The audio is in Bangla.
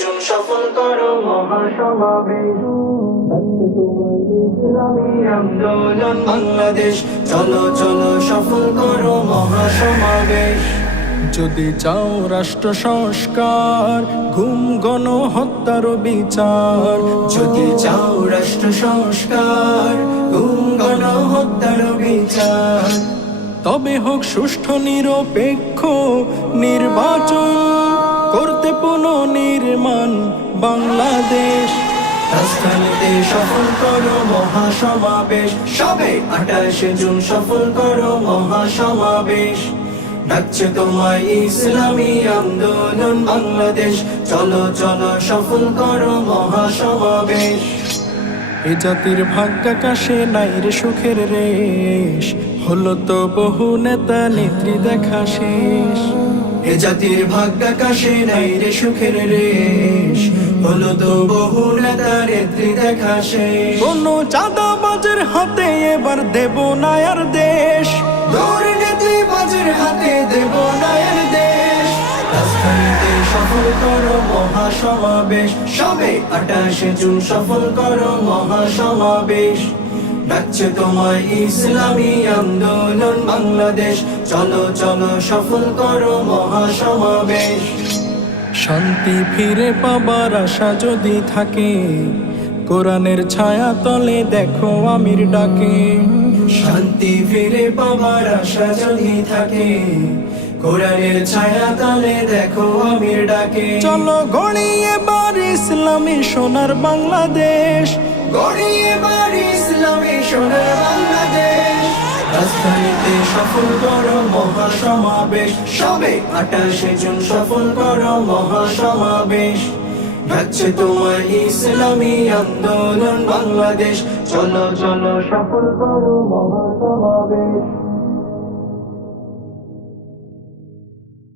জুন সফল করো মহাসমাবেশ। আন্দোলন বাংলাদেশ চলো চলো সফল করো মহাসমাবেশ। যদি চাও রাষ্ট্র সংস্কার ঘুম গণ হত্যার বিচার। যদি চাও রাষ্ট্র সংস্কার গুম গণ হত্যার বিচার। তবে হোক সুষ্ঠু নিরপেক্ষ নির্বাচন। বাংলাদেশ। রাজধানীতে সফল করো মহাসমাবেশ। সবে আঠাশে জুন সফল করো মহাসমাবেশ। ডাকছে তোমায় ইসলামী আন্দোলন বাংলাদেশ। চলো চলো সফল করো মহাসমাবেশ। এ জাতির ভাগ্যাকাশে নাই রে সুখের রেশ। হলো তো বহু নেতা নেত্রী দেখা শেষ। এ জাতির ভাগ্যাকাশে নাই রে সুখের রেশ। হলো তো বহু নেতা নেত্রী দেখা শেষ। কোনো চাঁদাবাজের হাতে এবার দেব না আর দেশ। দুর্নীতি বাজের হাতে দেব নায়ের দেশ। রাজধানীতে সফল করো মহাসমাবেশ। সবে আঠাশে জুন সফল করো মহাসমাবেশ। ডাকছে তোমায় ইসলামী আন্দোলন বাংলাদেশ। চলো চলো সফল করো মহাসমাবেশ। শান্তি ফিরে পাবার আশা যদি থাকে কোরআনের ছায়া তলে দেখো আমির ডাকে। শান্তি ফিরে পাবার আশা যদি থাকে কোরআনের ছায়া তলে দেখো আমির ডাকে। চলো গড়ি এবার ইসলামী সোনার বাংলাদেশ। গড়িয়ে বাড়ি ইসলামী সোনার বাংলাদেশ। রাজধানীতে সফল করো মহাসমাবেশ। সবে আঠাশে জুন সফল করো মহাসমাবেশ। ডাকছে তোমার ইসলামী আন্দোলন বাংলাদেশ। চলো চলো, সফল করো মহাসমাবেশ।